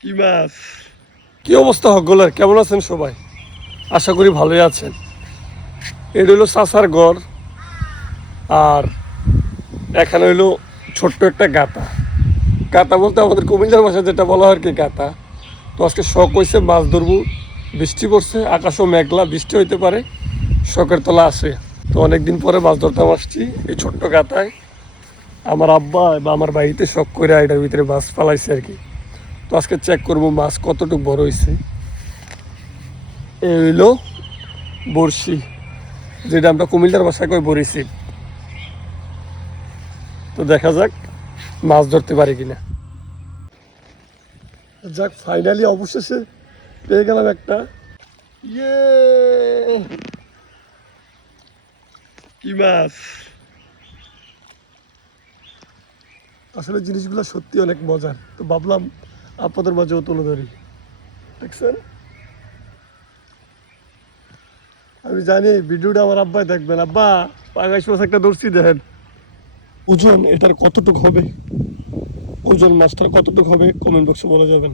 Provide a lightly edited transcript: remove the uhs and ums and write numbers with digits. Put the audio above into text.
কি মাছ! কি অবস্থা সকলের, কেমন আছেন সবাই? আশা করি ভালোই আছেন। এটা হইলো চাচার ঘর, আর এখানে হইলো ছোট্ট একটা গাতা। গাতা বলতে আমাদের কুমিল্লার ভাষায় যেটা বলা হয় আর কি, গাতা। তো আজকে শখ হয়েছে মাছ ধরবো, বৃষ্টি পড়ছে, আকাশও মেঘলা, বৃষ্টি হইতে পারে, শখের তলা আসে। তো অনেকদিন পরে মাছ ধরতাম আসছি এই ছোট্ট গাতায়। আমার আব্বা বা আমার বাড়িতে শখ করে এটার ভিতরে মাছ ফালাইছে আর কি। তো আজকে চেক করবো মাছ কতটুকু বড় হয়েছে। এই হইলো বড়শি, যেটা আমরা কুমিল্লার ভাষায় কই বড়িছি। তো দেখা যাক মাছ ধরতে পারি কিনা। যাক, ফাইনালি অবশেষে পেয়ে গেলাম একটা। ইয়ে, কি মাছ! আসলে জিনিসগুলো সত্যি অনেক মজার, তো ভাবলাম আপনাদের মাঝেও তুলে ধরি। দেখছেন, আমি জানি এই ভিডিওটা আমার আব্বাই দেখবেন। আব্বা, পাঙ্গাস মাছ একটা ধরছি, দেখেন। ওজন এটার কতটুকু হবে, ওজন মাছটার কতটুকু হবে কমেন্ট বক্সে বলে যাবেন।